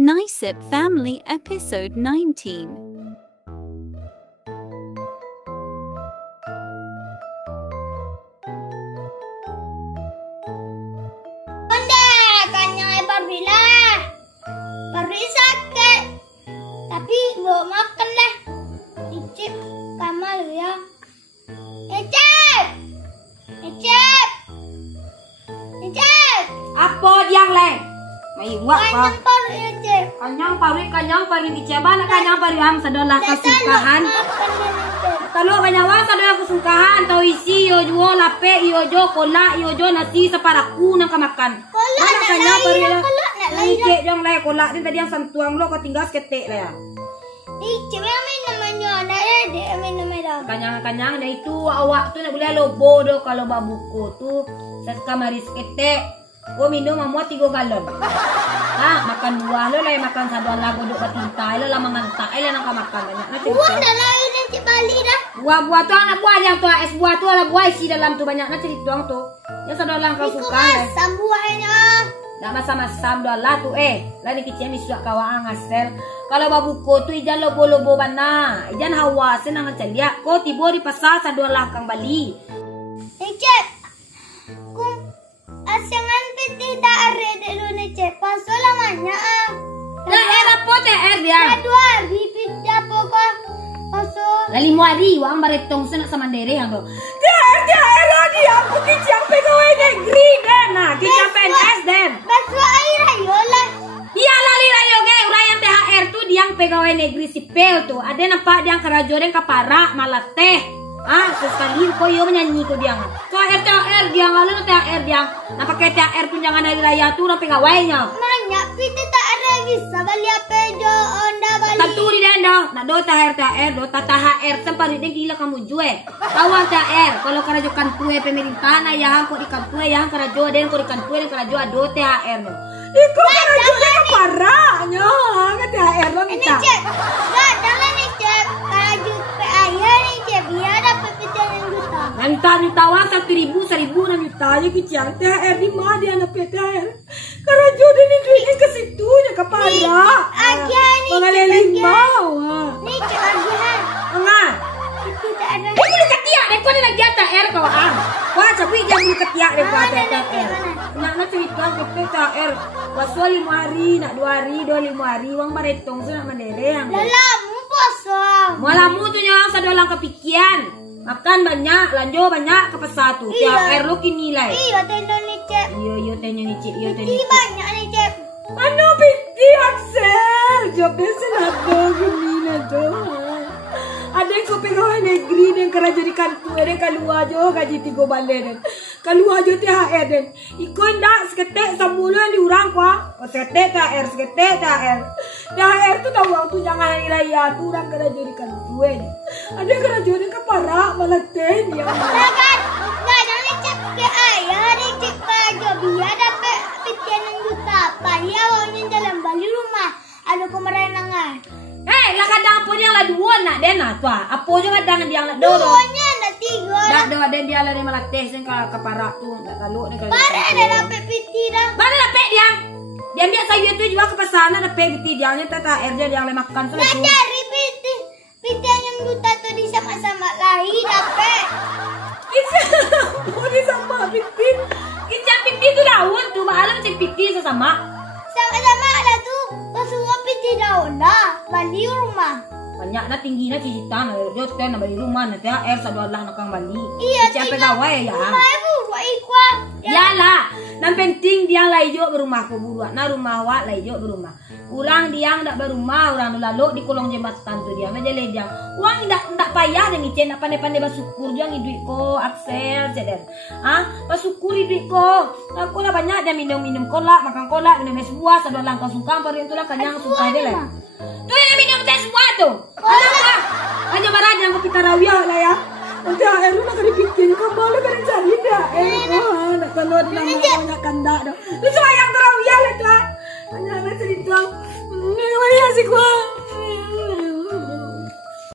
Nicep Family Episode 19. Kanya Barbie sakit, tapi mau makan lah. Icip kamar ya. Icip. Apa diang leh? Mai buat apa? Kanyang paru Icip. Kanyang pari diceba nak kanyang pari am sadolah kesukahan. Kalau kanyawang sadolah kesukahan tau isi yo juo lape yo jo kola yo jo nasi separaku nang kamakan. Mana kanyang pari lah. Ike jong leh kola din tadi yang santuang lo kau tinggal ketek lah ya. Icip yang main namanya anak dia main namanya. Kanyang dah itu awak tu nak boleh lobo do kalau babuku tu sekamari ketek. Gua minum semua 3 galon. Makan buah lo lah makan saduan lagu duk batintai lo lah mangantai lah nak makan banyak nak cerita. Buah dah lah ini Cik Bali dah. Buah tu anak buah yang tu es buah tu lah buah isi dalam tu banyak nak cerita tu. Yang saduan lang kau suka. Masam buahnya. Nak masam-masam dah lah tu lah ni kecil misuak kawang asel. Kalau babuko tu ijan lobo-lobo bana. Ijan hawa senang celia. Kau tiba di pasar saduan lah kang Bali. Cik. Asangan piti dah ada dulu ni Cik. Pasal lamanya apa dia? 2 hari piti apa kau? Pasal. Lali muari wang baretong senak sama dere yang tu. Dia lagi aku kicap pegawai negeri dan kicap PNS dan. Pasal air ayo lah. Iya lali rayo ge urang yang THR tu diang pegawai negeri sipil tu. Ada nampak diang kerajo den kapara malah teh. Sekali kau yo menyanyi kau diang. THR diang lalu THR diang. Nak pakai THR pun jangan hari raya tu orang pegawainya. Nanya piti tak ada bisa bali apa jo onda bali. Tentu di denda. Nak do THR do THR sempat dia gila kamu jual. Kawan THR kalau kerajokan kue pemerintah na yang kau ikan kue yang kerajo den kau ikan kue den kerajo do THR no. Iko kerajo den parahnya. Kan THR lo minta. Ini Cik. Enggak jangan ni Cik. Kerajo ayah ni Cik biar dapat piti yang juta. Nanti wang 1.000 na juta aja kicang THR di mana dia nak THR? Kerajo den ni duitnya ke situ je ke parah. Agian ni. Mengalilimau. Ni Cik agian. Enggak. Itu tak ada. Dia boleh ketiak deh, kau nak jatah THR kau Wah, tapi dia boleh ketiak deh kau THR. Nak cerita kita THR. Pasal 5 hari, nak 2 hari, 25 hari, wang baretong tu nak mendereng. Lalamu puasa. Malamu tu yang sadolang kepikiran. Makan banyak, lanjut banyak ke pasar tu. THR lu kini nilai. Iya, tenda ni Cik. Iya, tanya ni Cik. Iya, tanya. Piti banyak ni Cik. Ano piti Axel? Jawabnya senado gini nado. Ada yang kau pegawai negeri dan kerja di kantor dan keluar jo gaji 3 balik dan keluar jo THR dan ikut ndak seketek sambulan yang diurang kuah. Seketek THR THR tu tahu waktu jangan hari raya tu orang kerja di kantor. Ada yang kerja di kepara malah teh dia. Enggak jangan Cik ke ayah ni Cik kerja biar dapat piti yang juta. Payah awaknya dalam balik rumah. Ada kemerenangan. Lah kadang apa dia lah 2 nak den tu apa je kadang dia lah 2 duanya nak 3 dah ada dia lah dia malah teh sen ke parak tu tak taluk ni kalau parah dah dapat piti dah mana dapat dia ambil sayur tu jual ke pasar nak dapat piti dia nya THR dia yang le makan tu nak cari piti yang juta tu di sama-sama lain dapat boleh sama piti kita piti tu daun tu malam macam piti sama lah tu semua piti daun dah balik rumah banyak na tinggi na cicitan dia tu nak balik rumah na THR sadolah nak kang balik iya siapa pegawai ya rumah ibu buat ikut yalah yang penting dia laijo berumah ko buruak na rumah wa laijo berumah urang diang ndak berumah urang lalu di kolong jembatan tu dia majele dia uang ndak payah dengan icen nak pandai-pandai bersyukur dia duit ko Axel ceder bersyukuri duit ko aku lah banyak dia minum kolak makan kolak minum es buah sadolah kau suka pari itulah kanyang suka dia lah tu yang minum es buah tu kenapa aja barang yang kopi tarawih lah ya nanti air lu nak dipikir kan boleh kan cari dia nak kalau dia nak kandak dah lu cuma yang tarawih lah tu hanya cerita ini sih gua